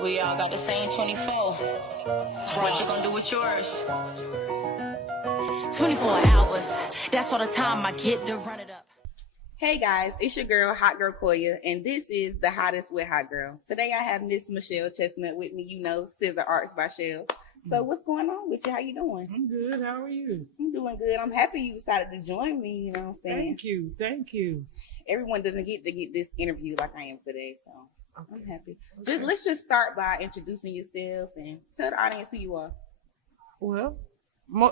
We all got the same 24. What you gonna do with yours? 24 hours, that's all the time I get to run it up. Hey guys, it's your girl HotGayl Coyaa, and this is the hottest with HotGayl. Today I have Miss Mischelle Chestnutt with me. You know, Scissor Art by Shell. So what's going on with you? How you doing? I'm good. How are you? I'm doing good. I'm happy you decided to join me. You know what I'm saying? Thank you. Thank you. Everyone doesn't get to get this interview like I am today, so Okay. I'm happy. Let's just start by introducing yourself and tell the audience who you are. Well,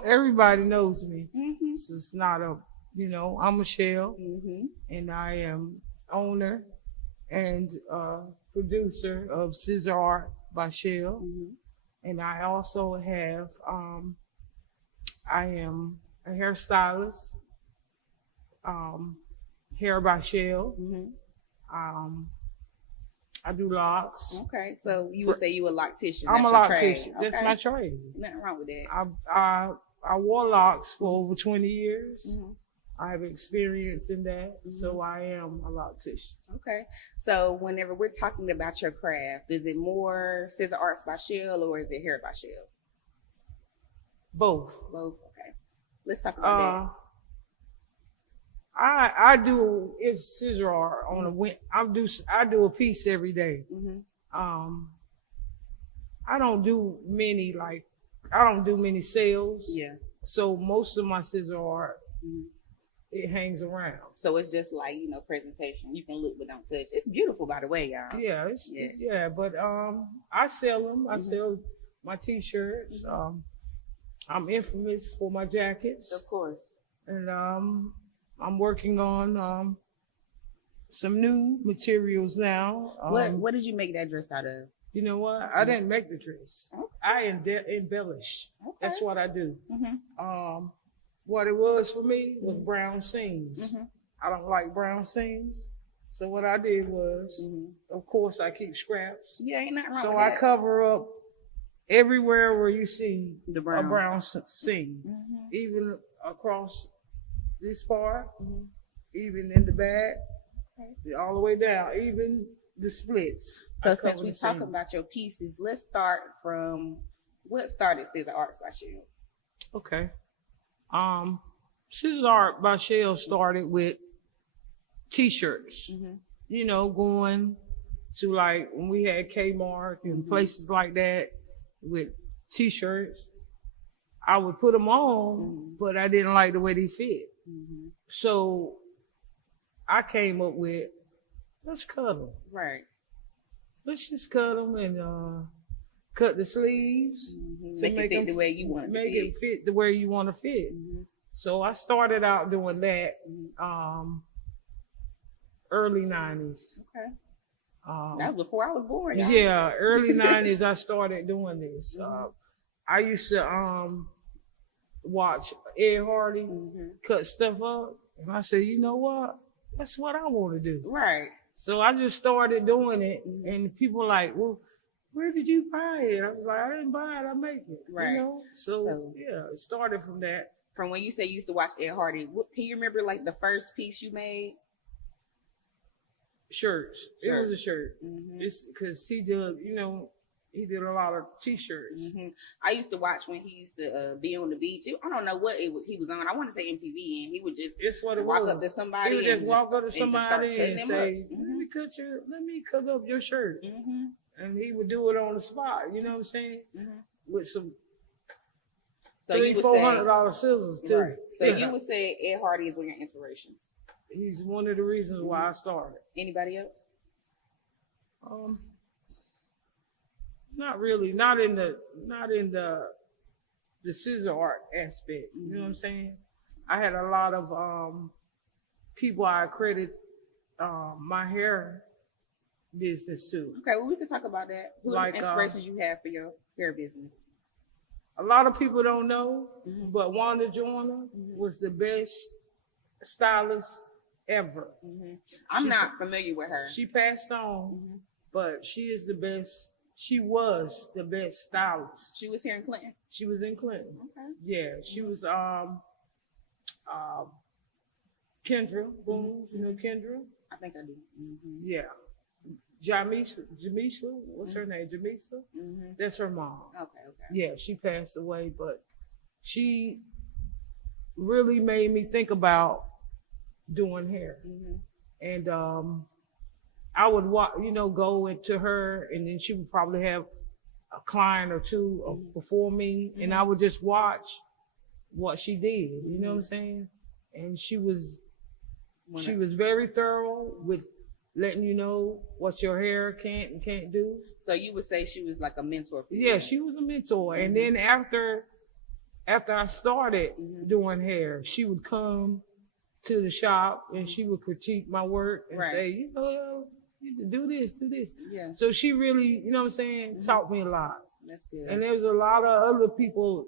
everybody knows me. Mm-hmm. So it's not I'm Mischelle, Mm-hmm. and I am owner and producer of Scissor Art by Shell. Mm-hmm. And I also have, I am a hairstylist, hair by Shell. Mm-hmm. I do locks. Okay, so you would say you a loctician. I'm a That's your trade. loctician. That's my trade. Nothing wrong with that. I wore locks for over 20 years. Mm-hmm. I have experience in that, Mm-hmm. so I am a loctician. Okay, so whenever we're talking about your craft, is it more Scissor Arts by Shell or is it hair by Shell? Both. Both. Okay, let's talk about that. I do it's scissor art on I do a piece every day. Mm-hmm. I don't do many sales. Yeah. So most of my scissor art, Mm-hmm. it hangs around. So it's just like, presentation. You can look but don't touch. It's beautiful, by the way, y'all. Yeah, Yes. but I sell them. I Mm-hmm. sell my t-shirts. I'm infamous for my jackets, Of course. and I'm working on some new materials now. What did you make that dress out of? You know what? I didn't make the dress. Okay. I embellish. Okay. That's what I do. Mm-hmm. What it was for me was brown seams. Mhm. I don't like brown seams. So what I did was, of course, I keep scraps. Yeah, ain't nothing wrong So with I that. cover up everywhere where you see The a brown. brown seam, Mhm. even across this part, Mhm. even in the back, Okay. all the way down, even the splits. So I since cover we the talk seams. about your pieces, let's start from what started Scissor Arts by Shell. Okay. Scissor Art by Shell started with t-shirts. Mm-hmm. Going to like when we had Kmart and places like that with t-shirts. I would put them on, but I didn't like the way they fit. Mm-hmm. So I came up with, let's cut them. Right. Let's just cut them and cut the sleeves. Mm-hmm. to Make it fit them the way you want it to Make fit. it fit the way you want to fit. Mm-hmm. So I started out doing that early 90s. Okay. That was before I was born. y'all. Yeah, early 90s I started doing this. I used to watch Ed Hardy cut stuff up, and I said, you know what? That's what I want to do. Right. So I just started doing it, and people were like, well, where did you buy it? I was like, I didn't buy it, I make it. Right. So yeah, it started from that. From when you say you used to watch Ed Hardy, can you remember like the first piece you made? Shirts. It Shirt. was a shirt. It's because he did, he did a lot of t-shirts. Mm-hmm. I used to watch when he used to be on the beach. I don't know what he was on. I want to say MTV, and he would just It's what it walk was. up to somebody. He would just and walk up to and just start somebody cutting and them say, up. let me cut up your shirt. Mm-hmm. And he would do it on the spot, you know what I'm saying? Mm-hmm. With some So you would $300-$400 scissors too. right. So Yeah. you would say Ed Hardy is one of your inspirations. He's one of the reasons why I started. Anybody else? Not really, not in the scissor art aspect. You know what I'm saying? I had a lot of people I credit my hair business to. Okay, well we can talk about that. Who's Like, the inspirations you have for your hair business? A lot of people don't know, but Wanda Joyner was the best stylist ever. I'm not familiar with her. She passed on, but she is the best. She was the best stylist. She was here in Clinton. She was in Clinton. Okay. Yeah, she was Kendra Boones. You know Kendra? I think I do. Yeah. Jamisha, what's her name? Jamisa? That's her mom. Okay. Yeah, she passed away, but she really made me think about doing hair. And I would go into her, and then she would probably have a client or two before me, and I would just watch what she did. You know what I'm saying? And she was very thorough with letting you know what your hair can and can't do. So you would say she was like a mentor for you? Yeah, she was a mentor. And then after I started doing hair, she would come to the shop and she would critique my work and say, you do this. Yeah. So she really, you know what I'm saying, taught me a lot. That's good. And there's a lot of other people,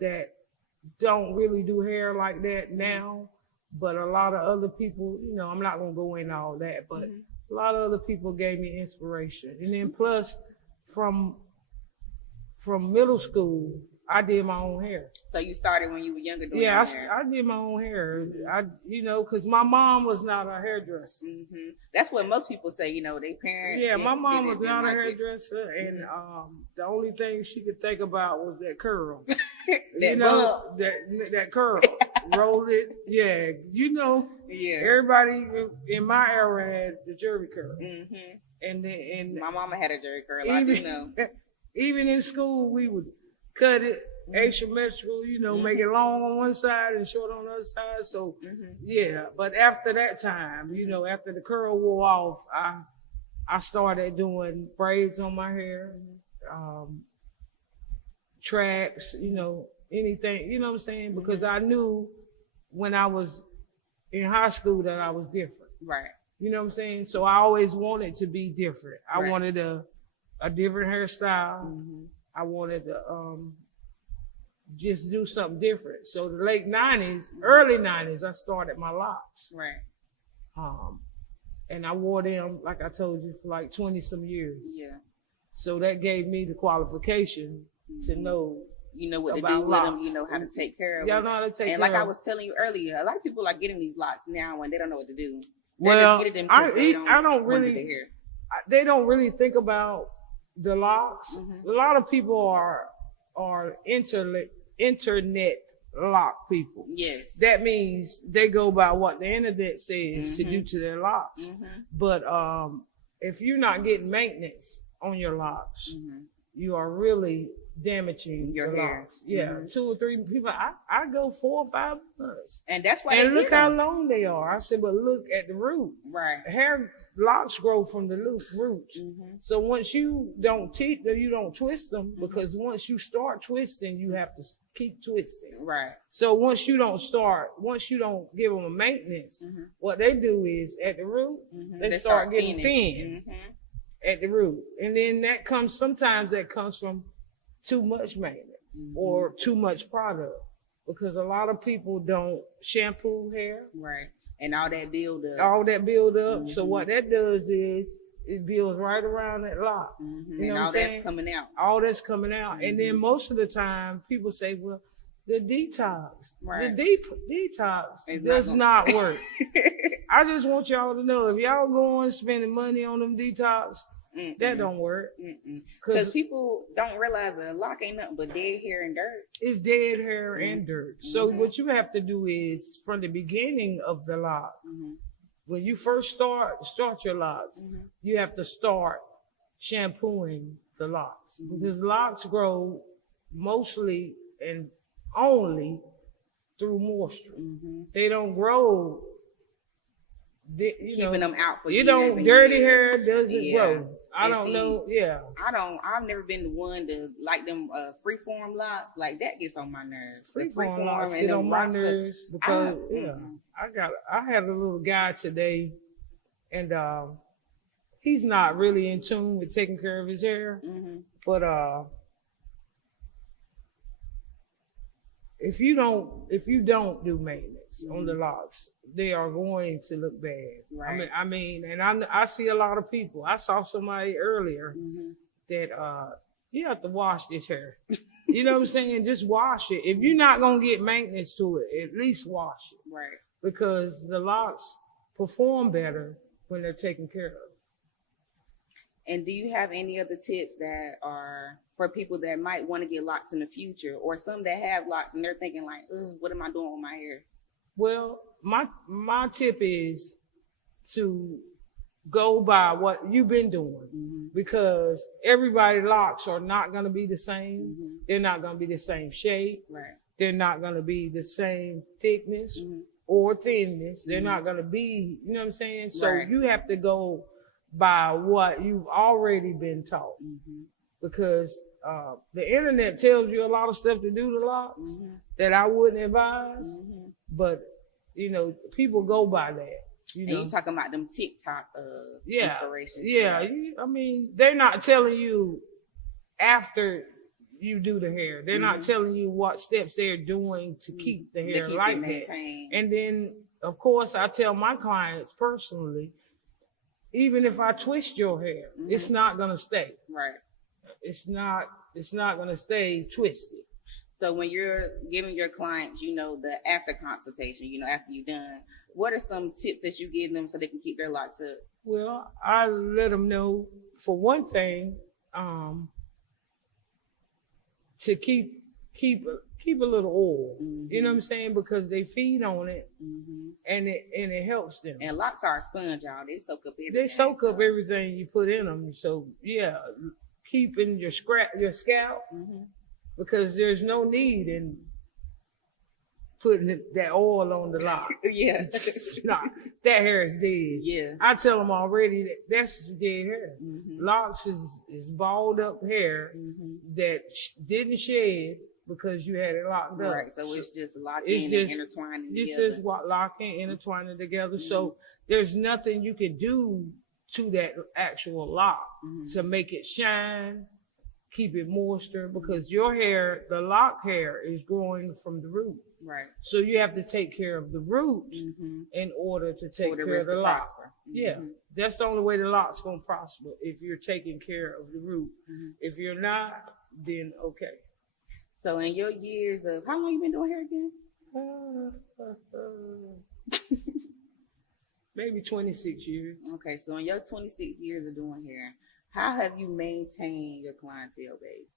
that don't really do hair like that now. But a lot of other people, I'm not going to go into all that, but a lot of other people gave me inspiration. And then plus from middle school, I did my own hair. So you started when you were younger doing your hair? I did my own hair. Because my mom was not a hairdresser. That's what most people say, their parents. Yeah, my mom was not a hairdresser, and the only thing she could think about was that curl. that curl. Roll it. Yeah, Yeah. Everybody in my era had the jerry curl. And my mama had a jerry curl. I do know. Even in school, we would cut it asymmetrical, make it long on one side and short on the other side. So, yeah. But after that time, after the curl wore off, I started doing braids on my hair, tracks, anything, you know what I'm saying? Because I knew when I was in high school that I was different. Right. You know what I'm saying? So I always wanted to be different. I wanted a different hairstyle. I wanted to just do something different. So the late 90s, early 90s, I started my locks. Right. And I wore them, like I told you, for like 20 some years. Yeah. So that gave me the qualification to know. You know what to about do with locks. them. You know how to take care of Y'all them. know how to take care and of like them. I was telling you earlier, a lot of people are getting these locks now and they don't know what to do. Well, I don't really. They don't really think about the locks. A lot of people are internet lock people. Yes. That means they go by what the internet says to do to their locks. But if you're not getting maintenance on your locks, you are really damaging your hair. locks. Yeah, 2 or 3 people. I go 4 or 5 months. And that's why. And look how long they are. I said, but look at the root. Right. Hair locks grow from the roots. So once you don't twist them, because once you start twisting, you have to keep twisting. Right. So once you don't give them a maintenance, what they do is at the root, they start getting thin at the root. And then sometimes that comes from too much maintenance or too much product, because a lot of people don't shampoo hair. Right. And all that build up. So what that does is it builds right around that lock. You know and all that's coming out. All that's coming out. And then most of the time people say, well, the detox. Right. The detox does not work. I just want y'all to know, if y'all going spending money on them detox, that don't work. Because people don't realize a lock ain't nothing but dead hair and dirt. It's dead hair and dirt. So what you have to do is, from the beginning of the lock, when you first start your locks, you have to start shampooing the locks. Because locks grow mostly and only through moisture. They don't grow. Keeping them out for years. Dirty hair doesn't grow. I don't know. Yeah. I've never been the one to like them freeform locks. Like that gets on my nerves. Freeform locks get on my nerves because I had a little guy today, and he's not really in tune with taking care of his hair. But if you don't do maintenance on the locks, they are going to look bad. Right. I mean, and I see a lot of people. I saw somebody earlier that you have to wash this hair. You know what I'm saying? Just wash it. If you're not gonna get maintenance to it, at least wash it. Right. Because the locks perform better when they're taken care of. And do you have any other tips that are for people that might want to get locks in the future, or some that have locks and they're thinking like, "Ugh, what am I doing with my hair?" Well, my tip is to go by what you've been doing, because everybody locks are not going to be the same. They're not going to be the same shape. Right. They're not going to be the same thickness or thinness. They're not going to be, you know what I'm saying? So Right. you have to go by what you've already been taught, because the internet tells you a lot of stuff to do to locks that I wouldn't advise, but you know, people go by that. You know, And you talking about them TikTok inspirations. yeah. Right? I mean, they're not telling you after you do the hair. They're not telling you what steps they're doing to keep the hair keep it like that. maintained. And then, of course, I tell my clients personally, even if I twist your hair, it's not gonna stay. Right. It's not gonna stay twisted. So when you're giving your clients, you know, the after consultation, you know, after you're done, what are some tips that you give them so they can keep their locks up? Well, I let them know, for one thing, to keep a little oil. You know what I'm saying? Because they feed on it, and it helps them. And locks are a sponge, y'all. They soak up everything. They soak up everything you put in them. So yeah, keeping your scalp, because there's no need in putting that oil on the lock. Yeah. Nah, that hair is dead. Yeah. I tell them already that's dead hair. Locks is balled up hair that didn't shed because you had it locked up. Right. So it's just locking It's and just- intertwining This together. is what locking, intertwining together. So there's nothing you can do to that actual lock to make it shine, keep it moisture, because your hair, the lock hair, is growing from the root. Right. So you have to take care of the roots in order to take For the care of rest the to lock. prosper. Yeah, that's the only way the lock's gonna prosper, if you're taking care of the root. If you're not, then okay. So in your years of, how long you been doing hair again? Maybe 26 years. Okay, so in your 26 years of doing hair, how have you maintained your clientele base?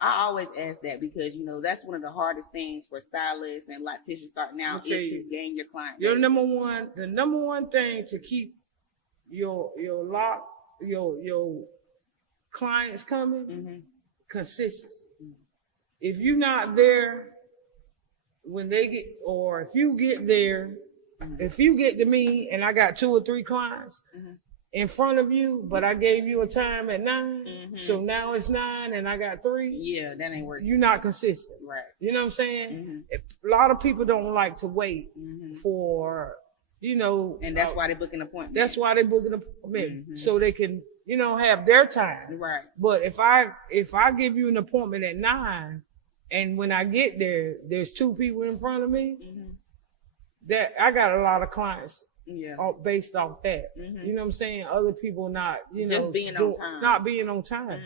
I always ask that because, you know, that's one of the hardest things for stylists and locticians starting out I'll tell is to you, gain your client Your base. the number one thing to keep your clients coming, consistency. If you're not there when they get, or if you get there, if you get to me and I got 2 or 3 clients in front of you, but I gave you a time at 9, so now it's 9 and I got 3, Yeah, that ain't working. you're not consistent. Right. You know what I'm saying? A lot of people don't like to wait for, you know. And that's why they book an appointment. That's why they book an appointment, so they can, you know, have their time. Right. But if I give you an appointment at 9, and when I get there, there's 2 people in front of me, that I got a lot of clients Yeah. based off that. You know what I'm saying? Other people not, you know, Just being on time. not being on time.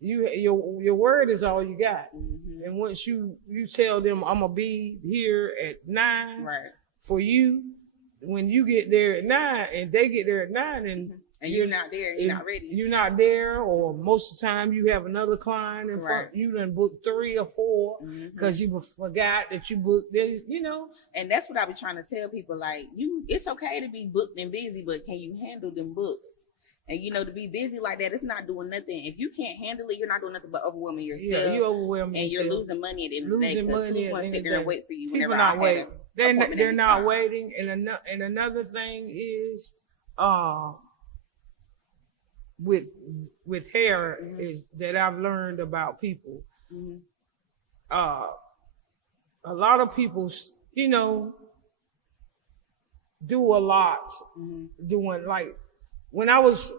Your word is all you got. And once you tell them I'm gonna be here at 9 Right. for you, when you get there at 9 and they get there at 9 And you're not there, you're not ready. You're not there, or most of the time you have another client in front. Right. You done booked 3 or 4 because you forgot that you booked this, you know. And that's what I be trying to tell people. Like, it's okay to be booked and busy, but can you handle them books? And you know, to be busy like that, it's not doing nothing. If you can't handle it, you're not doing nothing but overwhelming yourself. Yeah, you overwhelming and yourself. you're losing money at the end of the day. Losing Because money who's at going the to sit end of there the and day. wait for you People whenever not I waiting. had They're not waiting. And another thing is, with hair is that I've learned about people. A lot of people, you know, do a lot doing, like, when I was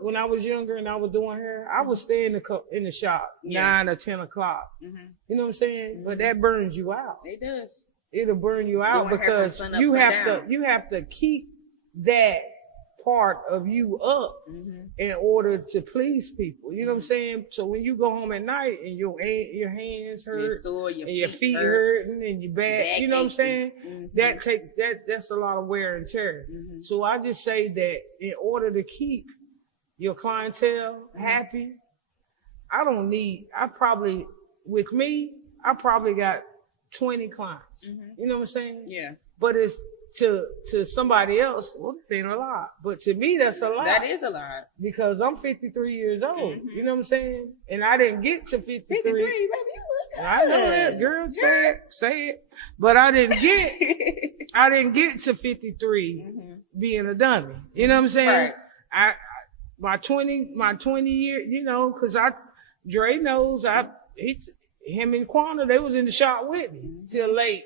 younger and I was doing hair, I would stay in the shop 9 or 10 o'clock. You know what I'm saying? But that burns you out. It does. It'll burn you out Doing hair from because sun up, you sun have down. you have to keep that part of you up in order to please people. You know what I'm saying? So when you go home at night and your hands hurt, You're sore, your and your feet hurting, and your back, you know what I'm saying? That's a lot of wear and tear. So I just say that in order to keep your clientele happy. I probably got 20 clients. You know what I'm saying? Yeah. But it's to somebody else, well, that ain't a lot. But to me, that's a lot. That is a lot. Because I'm 53 years old. You know what I'm saying? And I didn't get to 53. 53, baby, you look good. I know it, girl. Say it. But I didn't get to 53 being a dummy. You know what I'm saying? Right. My 20 year, you know, cause Dre knows him and Quana, they was in the shop with me till late.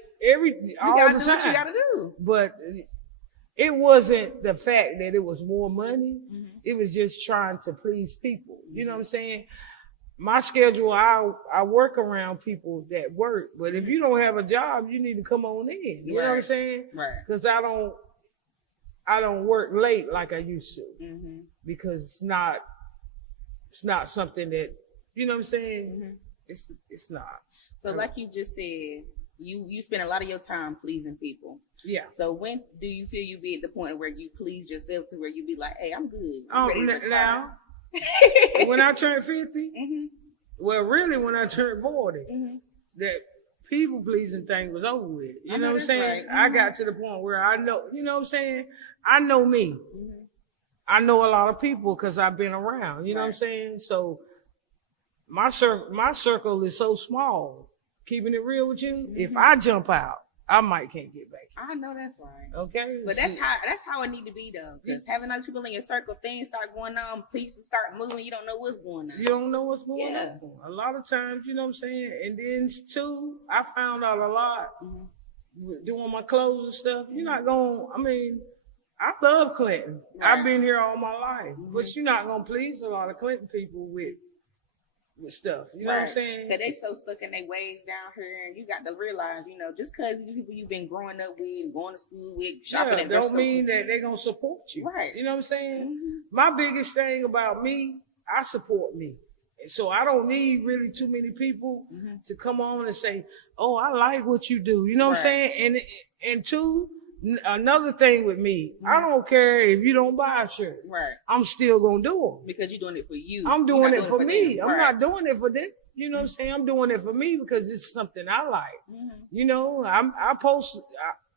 All gotta the do time. what you gotta do. But it wasn't the fact that it was more money. It was just trying to please people. You know what I'm saying? My schedule, I work around people that work. But if you don't have a job, you need to come on in. You know what I'm saying? Right. Because I don't work late like I used to. Because it's not something that, you know what I'm saying? It's not. So like you just said, you spend a lot of your time pleasing people. Yeah. So when do you feel you be at the point where you please yourself to where you be like, hey, I'm good. Now, when I turned 50, well, really when I turned 40, that people pleasing thing was over with. You know what I'm saying? Right. I got to the point where I know, you know what I'm saying? I know me. I know a lot of people because I've been around. You know what I'm saying? So my circle is so small. Keeping it real with you, if I jump out, I might can't get back. I know that's right. Okay, but that's how it need to be though. Because having other people in your circle, things start going on, pieces start moving. You don't know what's going on. You don't know what's going on. A lot of times, you know what I'm saying. And then too, I found out a lot doing my clothes and stuff. You're not going. I mean, I love Clinton. I've been here all my life, but you're not gonna please a lot of Clinton people with stuff. You know what I'm saying? So they so stuck in their ways down here, and you got to realize, you know, just because you people you've been growing up with, going to school with, shopping at don't mean that they're gonna support you. Right. You know what I'm saying? My biggest thing about me, I support me. So I don't need really too many people to come on and say, oh, I like what you do. You know what I'm saying? And two, another thing with me, I don't care if you don't buy a shirt. Right. I'm still gonna do them. Because you're doing it for you. I'm doing it for me. I'm not doing it for them. You know what I'm saying? I'm doing it for me because it's something I like. You know, I post.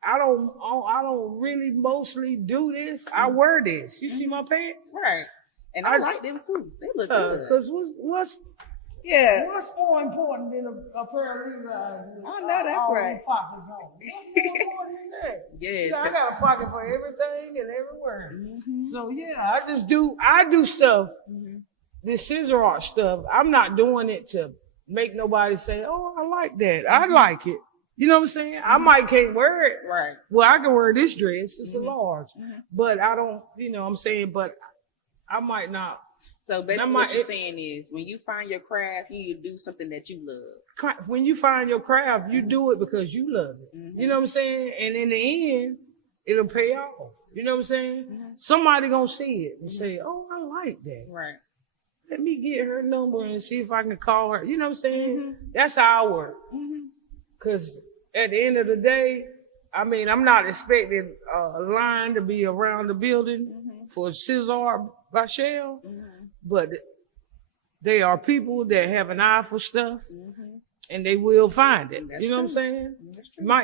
I don't really mostly do this. I wear this. You see my pants? Right. And I like them too. They look good. Cause what's more important than a pair of Levi's? I know that's right. Pockets on. What's more important than that? Yes. You know, I got a pocket for everything and everywhere. So yeah, I do stuff. This scissor art stuff. I'm not doing it to make nobody say, "Oh, I like that." I like it. You know what I'm saying? I might can't wear it. Right. Well, I can wear this dress. It's a large, but I don't. You know what I'm saying? But I might not. So basically what you're saying is when you find your craft, you do something that you love. When you find your craft, you do it because you love it. You know what I'm saying? And in the end, it'll pay off. You know what I'm saying? Somebody gonna see it and say, oh, I like that. Right. Let me get her number and see if I can call her. You know what I'm saying? That's how I work. Because at the end of the day, I mean, I'm not expecting a line to be around the building for Scissor Art by Shell. But they are people that have an eye for stuff, and they will find it. You know what I'm saying?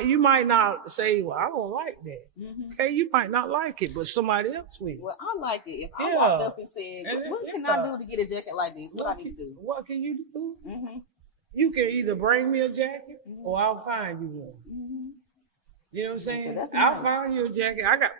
You might not say, well, I don't like that. Okay, you might not like it, but somebody else will. Well, I like it. If I walked up and said, what can I do to get a jacket like this? What I need to do? What can you do? You can either bring me a jacket or I'll find you one. You know what I'm saying? I'll find you a jacket. I got...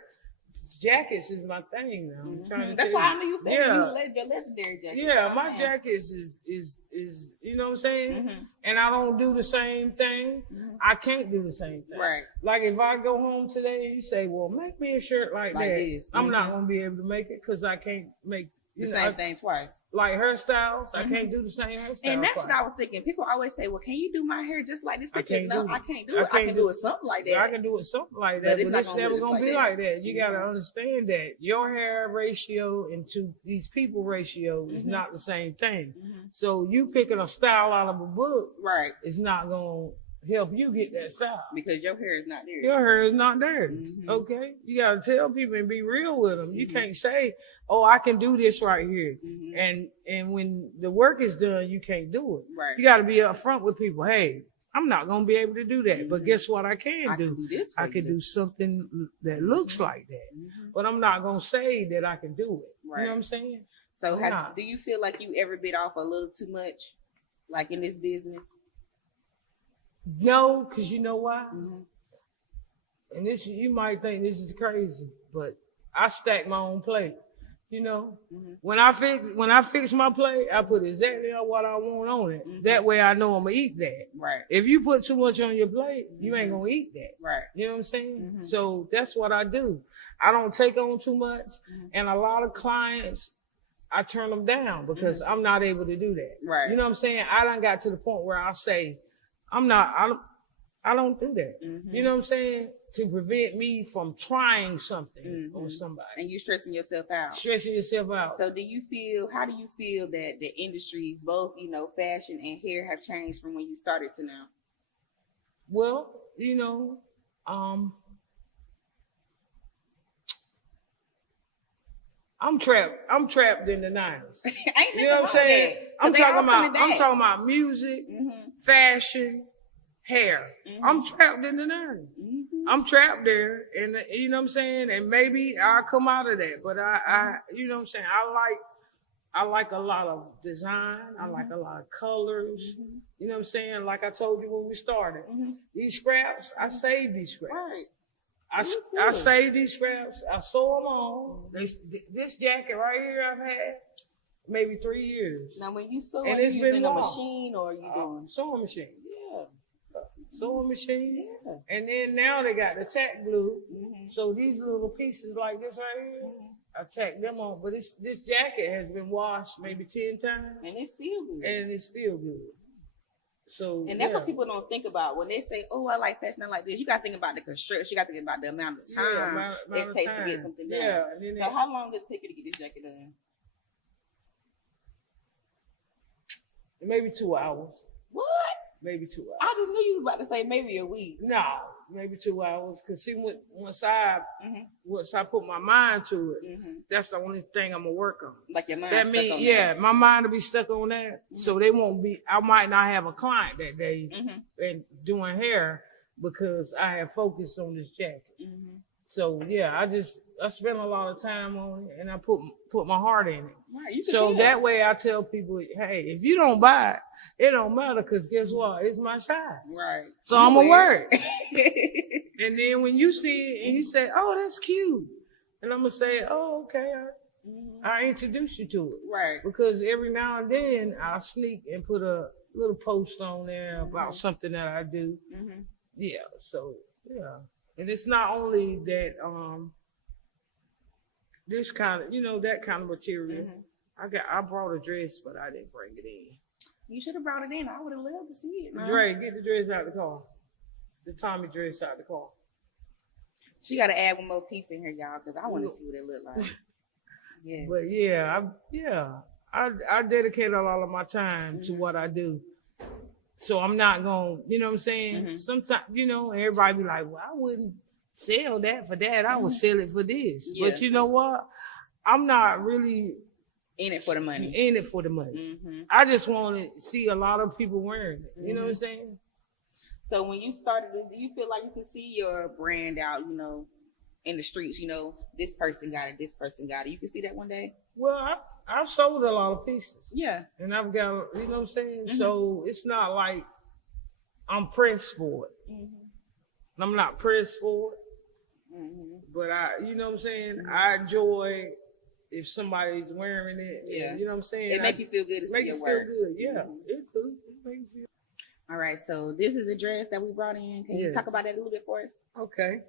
Jackets is my thing now. I'm trying to That's why I knew you said your legendary jacket. Yeah, my jackets is you know what I'm saying? And I don't do the same thing. I can't do the same thing. Right. Like if I go home today and you say, well, make me a shirt like that. This. I'm not gonna be able to make it because I can't make the same thing twice. Like hairstyles, I can't do the same hairstyle. And that's what I was thinking. People always say, well, can you do my hair just like this picture? No, I can't do it. I can do it something like that. I can do it something like that, but it's never going to be like that. You got to understand that your hair ratio into these people ratio is not the same thing. So you picking a style out of a book, right? It's not going help you get that style. Because your hair is not there. Your hair is not theirs. Mhm. Okay? You gotta tell people and be real with them. You can't say, oh, I can do this right here. And when the work is done, you can't do it. Right. You gotta be upfront with people. Hey, I'm not gonna be able to do that. But guess what I can do? this I for can you. do something that looks like that. But I'm not gonna say that I can do it. You Right. know what I'm saying? So I'm not. do you feel like you ever bit off a little too much, like in this business? No, because you know why? And this, you might think this is crazy, but I stack my own plate. You know, when I fix my plate, I put exactly what I want on it. That way, I know I'm gonna eat that. Right. If you put too much on your plate, you ain't gonna eat that. Right. You know what I'm saying? So that's what I do. I don't take on too much, and a lot of clients, I turn them down because I'm not able to do that. Right. You know what I'm saying? I done got to the point where I say, I don't do that. You know what I'm saying? To prevent me from trying something on somebody. And you stressing yourself out. Stressing yourself out. So how do you feel that the industries, both, you know, fashion and hair, have changed from when you started to now? Well, you know, I'm trapped in the 90s. You know what I'm saying? I'm talking about music, fashion, hair. I'm trapped in the 90s. I'm trapped there, and you know what I'm saying? And maybe I'll come out of that, but I you know what I'm saying? I like a lot of design. I like a lot of colors. You know what I'm saying? Like I told you when we started, these scraps, I saved these scraps. Right. I saved these scraps. I sew them on. This jacket right here I've had maybe 3 years. Now, when you sew, And are it's you been using a long. machine or are you doing? Sewing machine. Yeah. Sewing machine. Yeah. And then now they got the tack glue. So these little pieces like this right here, I tack them on. But this jacket has been washed maybe 10 times. And it's still good. And it's still good. So And that's what people don't think about when they say, "Oh, I like fashion, I like this." You got to think about the construction. You got to think about the amount of time amount it of takes to time. get something done. Yeah, and then So how long did it take you to get this jacket done? maybe 2 hours. What? Maybe 2 hours. I just knew you was about to say maybe a week. No, maybe 2 hours. Cause see, once I put my mind to it, that's the only thing I'm gonna work on. Like your mind. That means, my mind will be stuck on that. So they won't be. I might not have a client that day and doing hair because I have focused on this jacket. So yeah, I spend a lot of time on it and I put my heart in it. Right, you can So tell. that way I tell people, hey, if you don't buy it, it don't matter because guess what? It's my size. Right. So I'm gonna wear it. And then when you see it and you say, oh, that's cute. And I'm gonna say, oh, okay. I introduce you to it. Right. Because every now and then I'll sneak and put a little post on there about something that I do. Yeah. So yeah. And it's not only that, this kind of, that kind of material. I brought a dress, but I didn't bring it in. You should have brought it in. I would have loved to see it, man. Dre, get the dress out of the car. The Tommy dress out of the car. She got to add one more piece in here, y'all, because I want to see what it look like. Yeah. But I dedicate a lot of my time to what I do. So I'm not going, you know what I'm saying? Sometimes, everybody be like, well, I wouldn't sell that for that. I would sell it for this. Yeah. But you know what? I'm not really in it for the money. in it for the money. I just want to see a lot of people wearing it. You know what I'm saying? So when you started this, do you feel like you can see your brand out, in the streets? This person got it, this person got it. You can see that one day? Well, I've sold a lot of pieces. Yeah. And I've got, you know what I'm saying? So it's not like I'm pressed for it. I'm not pressed for it. But you know what I'm saying? I enjoy if somebody's wearing it. Yeah. And, you know what I'm saying? It make you feel good to see your work. Make you feel good. Yeah. It could. It make you feel. All right. So this is the dress that we brought in. Can you talk about that a little bit for us? Okay.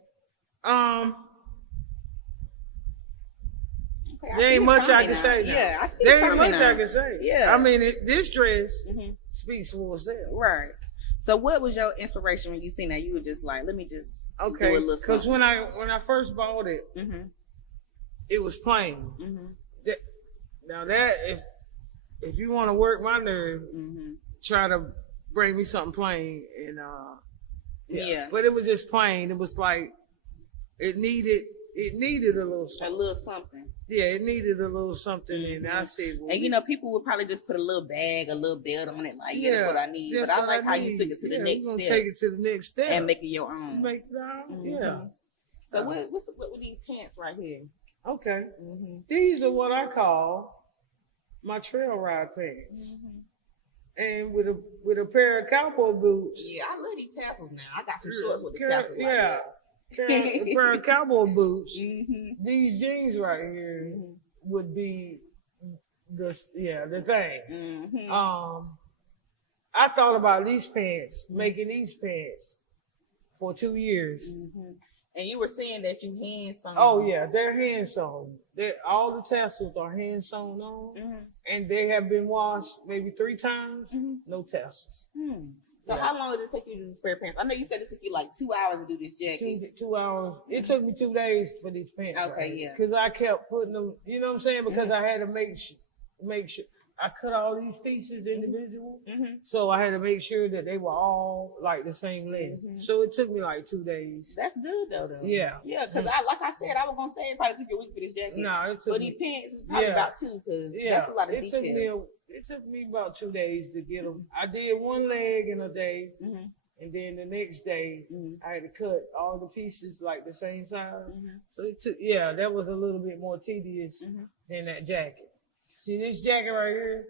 Okay, There ain't much I can say now. Yeah, I see There ain't Tommy much now. I can say. Yeah. I mean, this dress speaks for itself. Right. So what was your inspiration when you seen that? You were just like, let me just do a Okay. little Because something. when I first bought it, it was plain. Now that if you want to work my nerve, try to bring me something plain, and Yeah. But it was just plain. It was like it needed a little something. A little something. Yeah, it needed a little something, and I said, well, And you know, people would probably just put a little bag, a little belt on it, like, yeah, that's what I need. But I like how you took it to the next we're gonna step. take it to the next step And make it your own. Make it our own. Yeah. So what with these pants right here? Okay. These are what I call my trail ride pants. And with a pair of cowboy boots. Yeah, I love these tassels now. I got some shorts with the tassels. Yeah. A pair of cowboy boots. These jeans right here would be the thing. I thought about these pants, making these pants for 2 years. And you were saying that you hand sewn. Oh yeah, they're hand sewn. All the tassels are hand sewn on, and they have been washed maybe 3 times. No tassels. So how long did it take you to do these pair of pants? I know you said it took you like 2 hours to do this jacket. 2 hours. It took me 2 days for these pants. Okay, yeah. Because I kept putting them. You know what I'm saying? Because I had to make sure. I cut all these pieces individual, so I had to make sure that they were all like the same length. So it took me like 2 days. That's good though. Yeah. Yeah, because like I said, I was gonna say it probably took you a week for this jacket. No, it took but these pants is probably about 2 because that's a lot of detail. It took me about 2 days to get them. I did one leg in a day, and then the next day I had to cut all the pieces like the same size. So it took, that was a little bit more tedious than that jacket. See this jacket right here?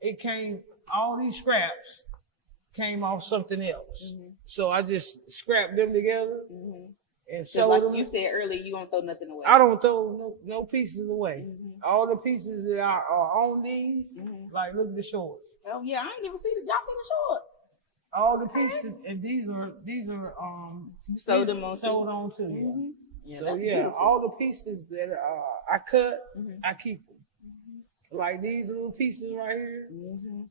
It came, all these scraps came off something else. So I just scrapped them together and sewed like them. You said earlier, you don't throw nothing away. I don't throw no pieces away. All the pieces that are on these, like look at the shorts. Oh yeah, I ain't even see y'all see the shorts. All the pieces, and these are Sewed them on too. Yeah, so that's yeah, beautiful. all the pieces that I cut, I keep them. Like these little pieces right here,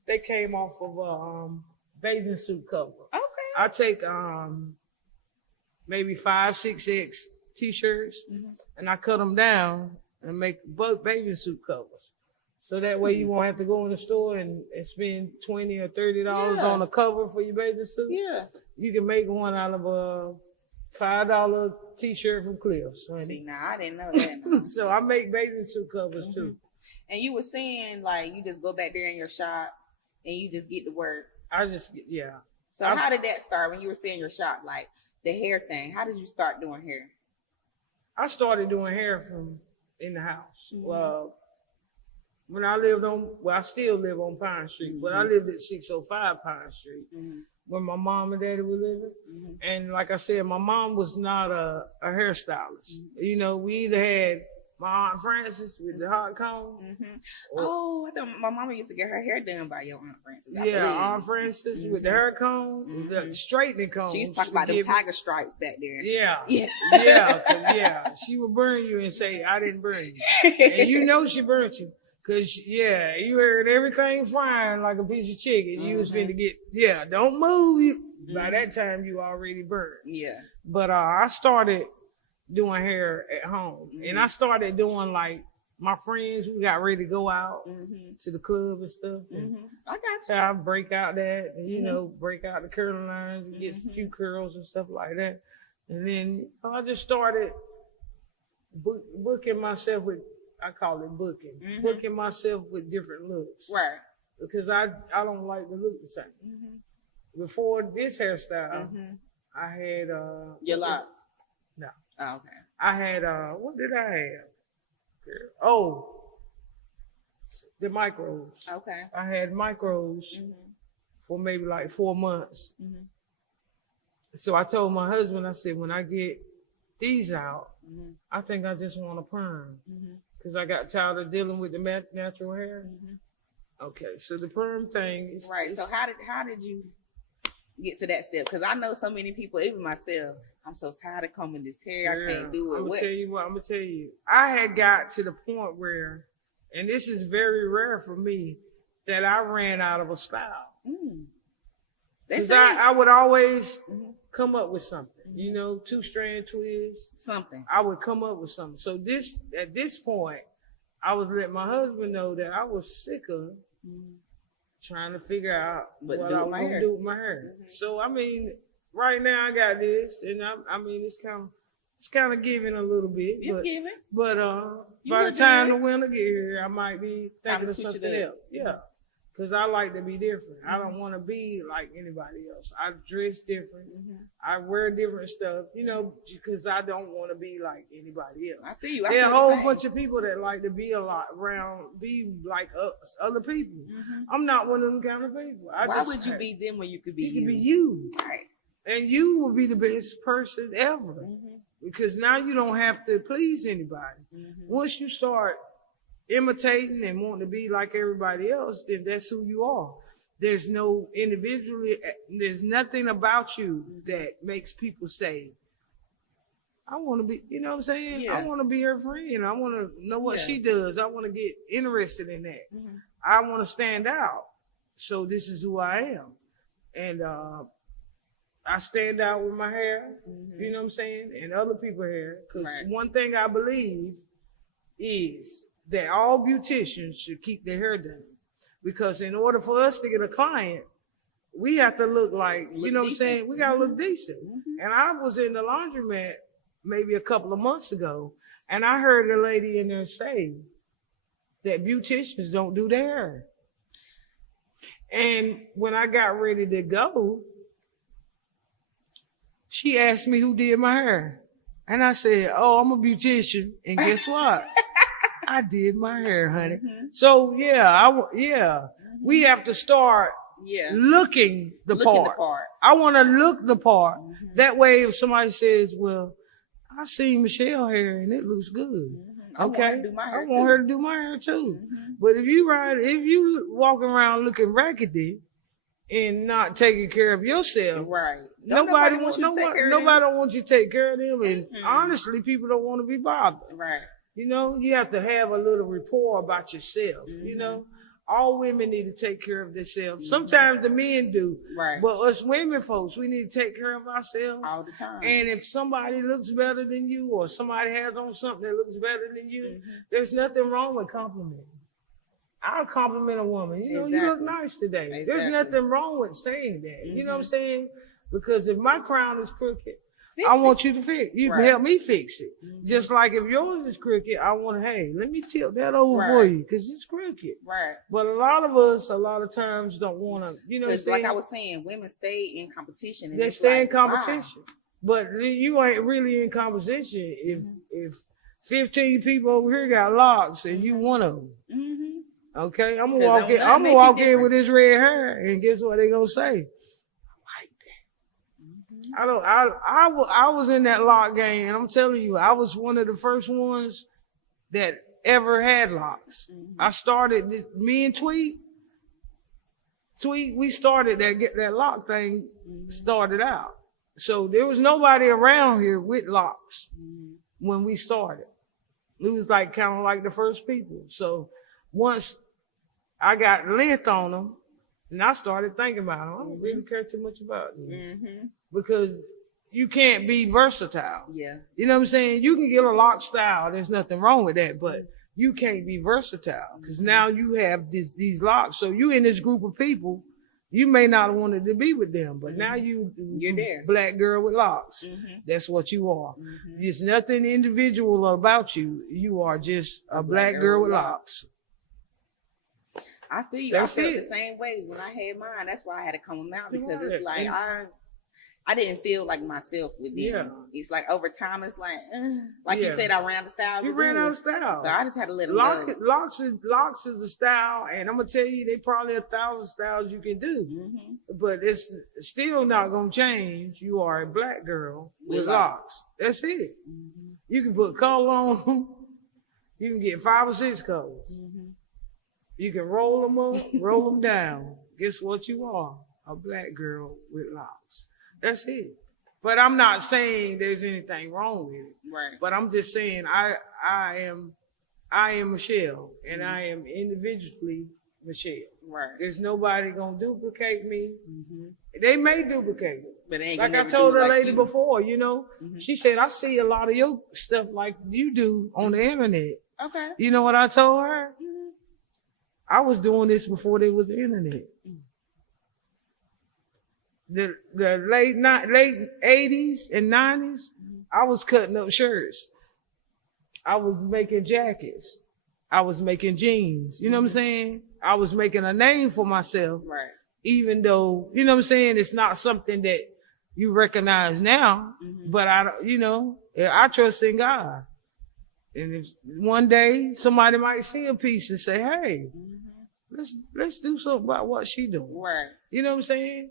they came off of a bathing suit cover. Okay. I take maybe 5, 6X t-shirts, and I cut them down and make bathing suit covers. So that way you won't have to go in the store and spend $20 or $30 on a cover for your bathing suit. Yeah. You can make one out of a $5 t-shirt from Cliff's. See, now I didn't know that. So I make bathing suit covers too. And you were saying like you just go back there in your shop and you just get to work. So how did that start when you were saying your shop, like the hair thing? How did you start doing hair? I started doing hair from in the house. Well, when I lived I still live on Pine Street, but I lived at 605 Pine Street where my mom and daddy were living. And like I said, my mom was not a hairstylist. You know, we either had my Aunt Frances with the hot comb. I thought my mama used to get her hair done by your Aunt Frances. Aunt Frances with the hair comb, the straightening comb. She used to talk about them tiger stripes back there. She would burn you and say, I didn't burn you. And you know she burnt you. Cause you heard everything frying like a piece of chicken. You was finna get, don't move. By that time you already burned. Yeah. But I started doing hair at home. And I started doing like my friends, we got ready to go out to the club and stuff. And I got you. so I break out that and, break out the curling lines and get a few curls and stuff like that. And then I just started booking myself with, I call it booking. Booking myself with different looks. Right. Because I don't like to look the same. Before this hairstyle, I had your locks? No. Oh, okay. I had what did I have? Oh, the micros. Okay. I had micros for maybe like 4 months. So I told my husband, I said, when I get these out, I think I just want a perm. Because I got tired of dealing with the natural hair. Okay, so the perm thing is right. So how did you get to that step? Because I know so many people, even myself, I'm so tired of combing this hair. I can't do it. I'm gonna tell you. I had got to the point where, and this is very rare for me, that I ran out of a style. Because I would always come up with something. 2-strand twists. Something. I would come up with something. So at this point, I was letting my husband know that I was sick of trying to figure out what I was going to do with my hair. So, I mean, right now I got this, and I mean it's kind of giving a little bit. It's giving. But You by the look time good. the winter get here, I might be Time thinking to of switch it something up. else. Yeah. Because I like to be different. I don't want to be like anybody else. I dress different. I wear different stuff, you know, because I don't want to be like anybody else. I feel you. There are a feel the whole same. bunch of people that like to be a lot around, be like us, other people. I'm not one of them kind of people. Why would you be them when you could be You you? can be you. Right. And you will be the best person ever. Because now you don't have to please anybody. Once you start imitating and wanting to be like everybody else, then that's who you are. There's no individually, there's nothing about you that makes people say, I want to be, you know what I'm saying? Yeah. I want to be her friend. I want to know what Yeah. she does. I want to get interested in that. I want to stand out. So this is who I am. And I stand out with my hair, you know what I'm saying? And other people's hair. Because Right. one thing I believe is that all beauticians should keep their hair done. Because in order for us to get a client, we have to look like, you know what I'm decent. saying? We got to look decent. And I was in the laundromat maybe a couple of months ago, and I heard a lady in there say that beauticians don't do their hair. And when I got ready to go, she asked me who did my hair. And I said, oh, I'm a beautician. And guess what? I did my hair, honey. So yeah, we have to start Yeah. looking the Looking the part. part. I want to look the part. That way, if somebody says, well, I seen Mischelle hair and it looks good. I want her Okay. to do my hair I want too. her to do my hair too. But if you walking around looking raggedy and not taking care of yourself, Right. Don't nobody wants wants you to take care of them. nobody don't want you to take care of them. And honestly, people don't want to be bothered. Right. You know, you have to have a little rapport about yourself. You know, all women need to take care of themselves. Sometimes the men do, Right. but us women folks, we need to take care of ourselves. All the time. And if somebody looks better than you, or somebody has on something that looks better than you, there's nothing wrong with complimenting. I'll compliment a woman. You know, you look Exactly. nice today. Exactly. There's nothing wrong with saying that. You know what I'm saying? Because if my crown is crooked, I want you to fix. You can Right. help me fix it. Just like if yours is crooked, I want to, hey, let me tilt that over for Right. you because it's crooked. Right. But a lot of us, a lot of times, don't want to. You know what I'm Because saying? like I was saying, women stay in competition. And They it's stay in like, wow. competition. But you ain't really in competition if 15 people over here got locks and you one of them. Okay, I'm gonna 'Cause walk in. don't I'm make gonna you walk in different. with this red hair, and guess what they gonna say? I like that. I was in that lock game, and I'm telling you, I was one of the first ones that ever had locks. I started me and Tweet, we started that lock thing. Started out, so there was nobody around here with locks when we started. It was like kind of like the first people. So once I got length on them, and I started thinking about them, I don't really care too much about them because you can't be versatile. Yeah. You know what I'm saying? You can get a lock style. There's nothing wrong with that, but you can't be versatile because now you have these locks. So you in this group of people, you may not have wanted to be with them, but now you're there. Black girl with locks. That's what you are. There's nothing individual about you. You are just a black girl with locks. I feel you. That's I felt it. the same way when I had mine. That's why I had to come them out because Right. it's like I didn't feel like myself with them. Yeah. It's like over time, it's like you Yeah. said, I ran the style. You ran out of style. So I just had to let them go. Locks is the style, and I'm gonna tell you, they probably 1,000 styles you can do, but it's still not gonna change. You are a black girl with locks. That's it. You can put color on them. You can get 5 or 6 colors. You can roll them up, roll them down. Guess what you are? A black girl with locks. That's it. But I'm not saying there's anything wrong with it. Right. But I'm just saying I am Mischelle, and I am individually Mischelle. Right. There's nobody gonna duplicate me. They may duplicate it. But they ain't Like gonna I never told do the it like lady you. before, you know, she said, I see a lot of your stuff like you do on the internet. Okay. You know what I told her? I was doing this before there was the internet. the late 80s and 90s, I was cutting up shirts. I was making jackets. I was making jeans. You know what I'm saying? I was making a name for myself. Right. Even though, you know what I'm saying, it's not something that you recognize now, but I trust in God. And if one day somebody might see a piece and say, hey, let's do something about what she doing. Right. You know what I'm saying?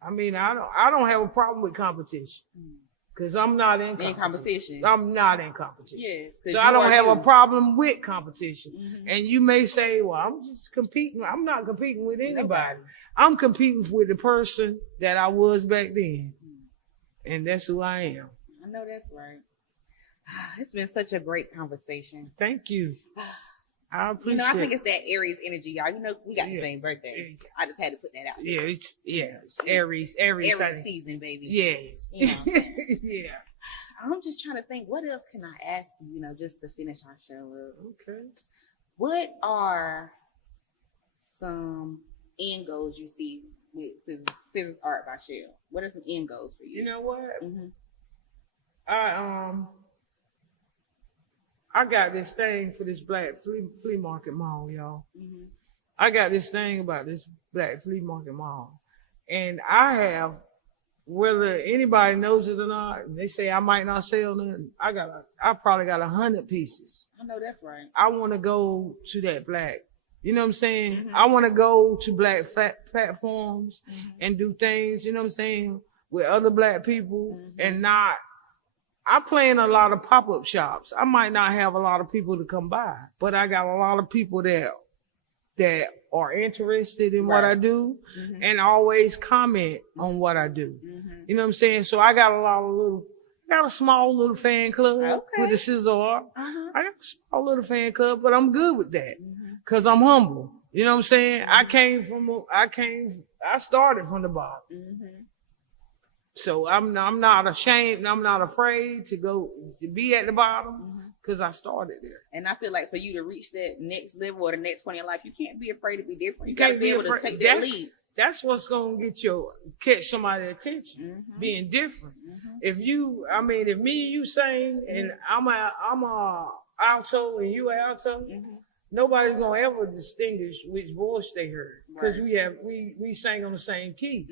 I mean, I don't have a problem with competition. Cause I'm not in competition. I'm not in competition. Yes. So I don't have a problem with competition. And you may say, well, I'm just competing. I'm not competing with anybody. I'm competing with the person that I was back then. And that's who I am. I know that's right. It's been such a great conversation. Thank you. I appreciate I think it's that Aries energy, y'all. We got the same birthday. I just had to put that out there. It's Aries season, baby. Yes. You know what I'm saying? Yeah. I'm just trying to think, what else can I ask you, just to finish our show up? Okay. What are some end goals you see with Scissor Art by Shell? What are some end goals for you? You know what? I got this thing for this black flea market mall, y'all. I got this thing about this black flea market mall. And I have, whether anybody knows it or not, they say I might not sell nothing. I probably got 100 pieces. I know that's right. I want to go to that black, you know what I'm saying? I want to go to black platforms and do things, you know what I'm saying, with other black people and not. I play in a lot of pop-up shops. I might not have a lot of people to come by, but I got a lot of people that are interested in what I do and always comment on what I do. You know what I'm saying? So I got a small little fan club with the Scissor Art. I got a small little fan club, but I'm good with that because I'm humble. You know what I'm saying? I started from the bottom. So I'm not ashamed. I'm not afraid to be at the bottom because I started there. And I feel like for you to reach that next level or the next point in life, you can't be afraid to be different. You can't be able to take that lead. That's what's going to catch somebody's attention, being different. If me and you sing and I'm a alto and you alto, nobody's gonna ever distinguish which voice they heard because we sang on the same key.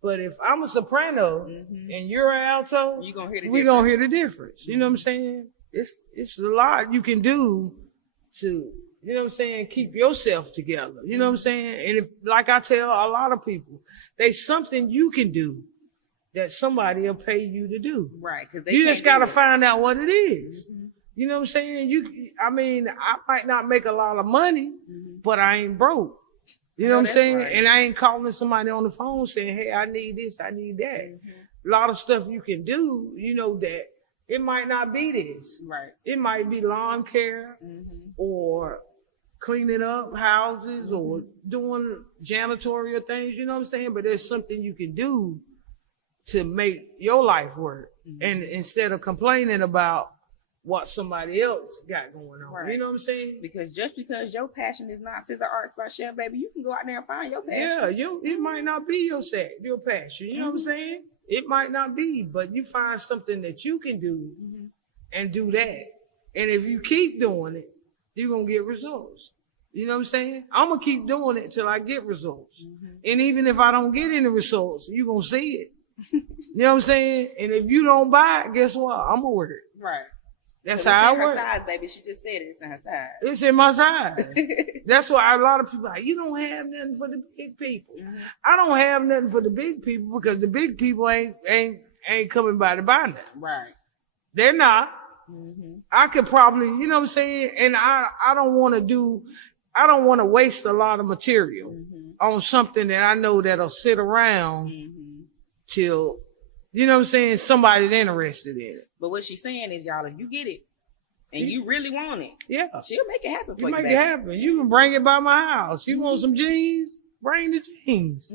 But if I'm a soprano and you're an alto, we're gonna hear the difference. You know what I'm saying? It's a lot you can do to, you know what I'm saying, keep yourself together. You know what I'm saying? And if, like I tell a lot of people, there's something you can do that somebody will pay you to do. Right. You just gotta find out what it is. You know what I'm saying? I might not make a lot of money, but I ain't broke. You know what I'm saying? Right. And I ain't calling somebody on the phone saying, hey, I need this, I need that. A lot of stuff you can do, that it might not be this. Right. It might be lawn care or cleaning up houses or doing janitorial things, you know what I'm saying? But there's something you can do to make your life work. And instead of complaining about what somebody else got going on. Right. You know what I'm saying? Because just because your passion is not Scissor Arts by Shell, baby, you can go out there and find your passion. Yeah, it might not be your passion. You know what I'm saying? It might not be, but you find something that you can do and do that. And if you keep doing it, you're going to get results. You know what I'm saying? I'm going to keep doing it till I get results. And even if I don't get any results, you're going to see it. You know what I'm saying? And if you don't buy it, guess what? I'm going to wear it. Right. That's how I work. It's in her size, baby. She just said it's in her size. It's in my size. That's why a lot of people are like, you don't have nothing for the big people. I don't have nothing for the big people because the big people ain't coming by to buy nothing. Right. They're not. I could probably, you know what I'm saying? And I don't want to waste a lot of material on something that I know that'll sit around till, you know what I'm saying, somebody's interested in it. But what she's saying is, y'all, if you get it and you really want it, she'll make it happen for you. Make it happen. You can bring it by my house. You want some jeans? Bring the jeans.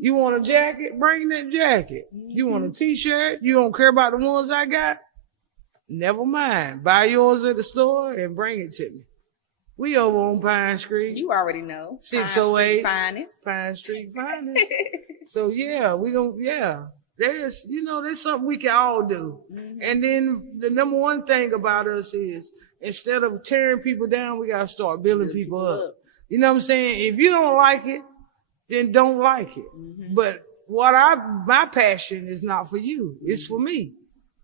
You want a jacket? Bring that jacket. You want a t-shirt? You don't care about the ones I got? Never mind. Buy yours at the store and bring it to me. We over on Pine Street. You already know. 608. Finest. Pine Street Finest. So yeah, there's something we can all do. Mm-hmm. And then the number one thing about us is instead of tearing people down, we gotta start building people up. You know what I'm saying? If you don't like it, then don't like it. Mm-hmm. But my passion is not for you. It's for me.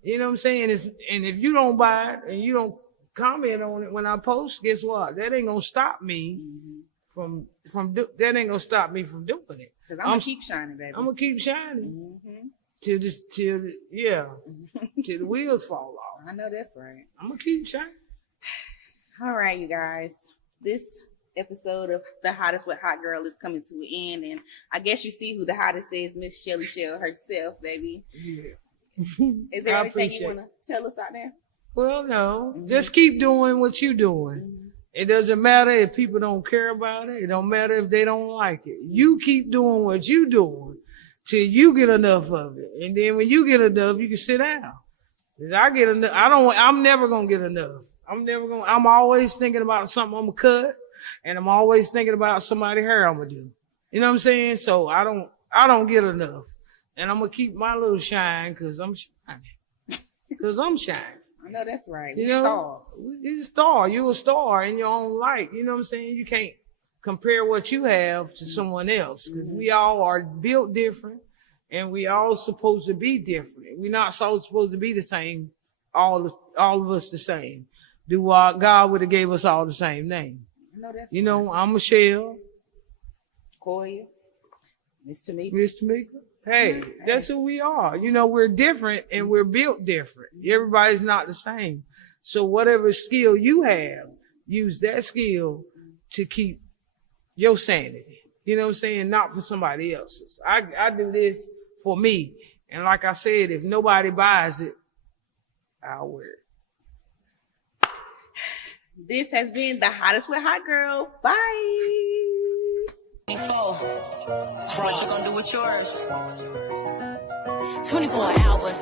You know what I'm saying? And if you don't buy it and you don't comment on it when I post, guess what? That ain't gonna stop me from doing it. Cause I'm gonna keep shining, baby. I'm gonna keep shining till the wheels fall off. I know that's right. I'm gonna keep shining. All right, you guys. This episode of The Hottest with Hot Girl is coming to an end, and I guess you see who the hottest is, Miss Mischelle herself, baby. Yeah. Is there I anything you appreciate want to tell us out there? Well, no. Just keep doing what you're doing. It doesn't matter if people don't care about it. It don't matter if they don't like it. You keep doing what you're doing till you get enough of it. And then when you get enough, you can sit down. If I get enough, I'm never gonna get enough. I'm always thinking about something I'm gonna cut, and I'm always thinking about somebody's hair I'm gonna do. You know what I'm saying? So I don't get enough. And I'm gonna keep my little shine because I'm shining. Because I'm shining. I know that's right. You You're a know, you're a star. You're a star in your own light. You know what I'm saying? You can't compare what you have to someone else because we all are built different and we all supposed to be different. We're not so supposed to be the same. All of us the same. God would have gave us all the same name. I know that's You know, I'm Mischelle. Coyaa. Miss Tamika. Miss Tamika. Hey, that's who we are. You know, we're different and we're built different. Everybody's not the same. So whatever skill you have, use that skill to keep your sanity. You know what I'm saying? Not for somebody else's. I do this for me. And like I said, if nobody buys it, I'll wear it. This has been The Hottest with Hot Girl. Bye. 24. What you gonna do with yours? 24 hours.